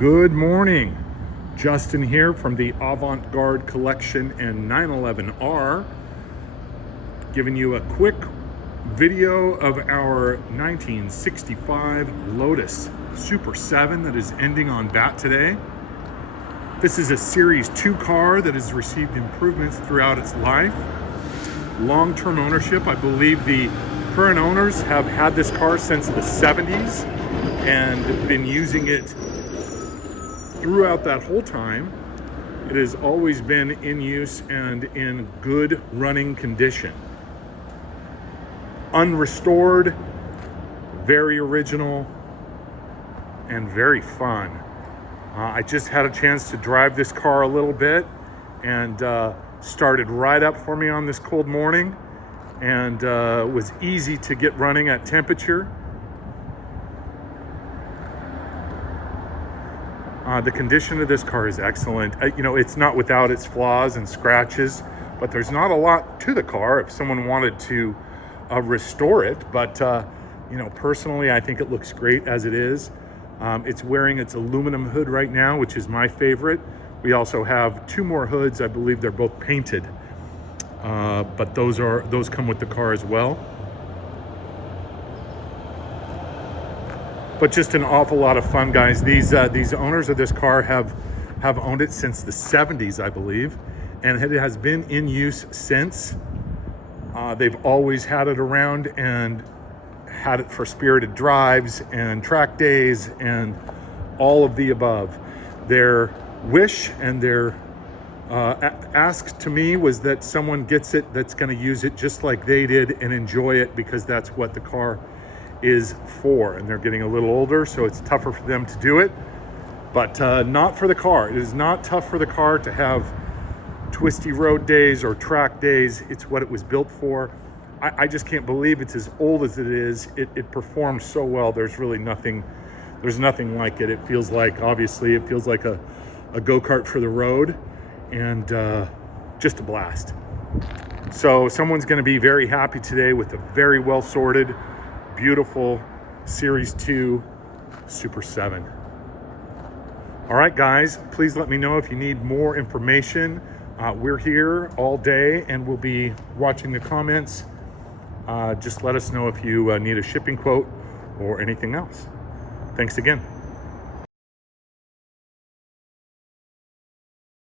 Good morning. Justin here from the Avant-Garde Collection and 911R, giving you a quick video of our 1965 Lotus Super 7 that is ending on bat today. This is a Series 2 car that has received improvements throughout its life. Long-term ownership. I believe the current owners have had this car since the 70s and been using it throughout that whole time. It has always been in use and in good running condition. Unrestored, very original, and very fun. I just had a chance to drive this car a little bit and started right up for me on this cold morning, and was easy to get running at temperature. The condition of this car is excellent. It's not without its flaws and scratches, but there's not a lot to the car if someone wanted to restore it. But personally, I think it looks great as it is. It's wearing its aluminum hood right now, which is my favorite. We also have two more hoods. I believe they're both painted, but those come with the car as well. But just an awful lot of fun, guys. These owners of this car have owned it since the 70s, I believe, and it has been in use since. They've always had it around and had it for spirited drives and track days and all of the above. Their wish and their ask to me was that someone gets it that's going to use it just like they did and enjoy it, because that's what the car is for. And they're getting a little older, so it's tougher for them to do it, but not for the car. It is not tough for the car to have twisty road days or track days. It's what it was built for. I just can't believe it's as old as it is. It performs so well. There's nothing like it. It feels like a go-kart for the road, and just a blast. So someone's going to be very happy today with a very well sorted, beautiful Series 2 Super 7. All right, guys, please let me know if you need more information. We're here all day and we'll be watching the comments. Just let us know if you need a shipping quote or anything else. Thanks again.